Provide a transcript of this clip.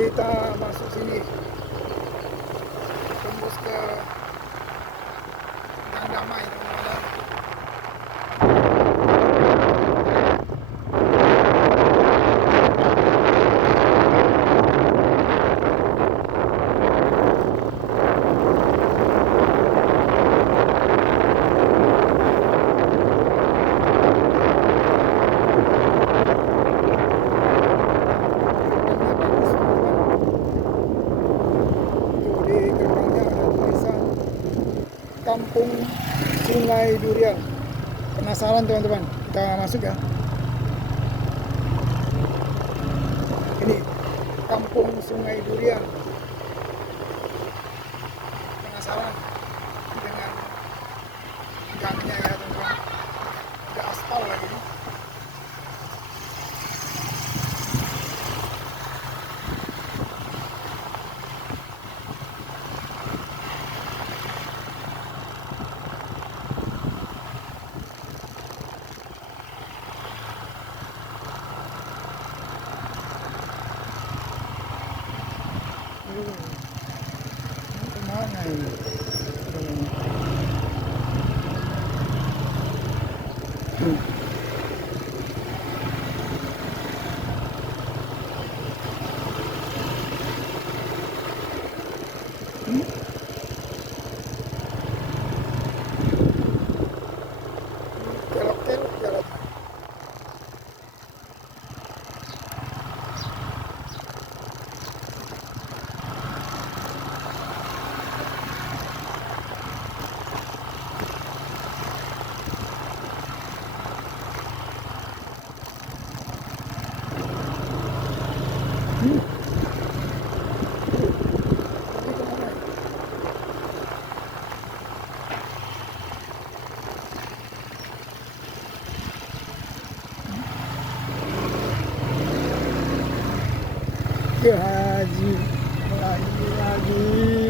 Kita masuk sini, tembus ke Gang Damai, teman-teman. Kampung Sungai Durian. Penasaran teman-teman? Kita masuk ya. Ini Kampung Sungai Durian. Penasaran dengan gangnya ya teman-teman? Ada aspal lagi. Kemana ini? Kelok-kelok jalan. Ke Haji lagi.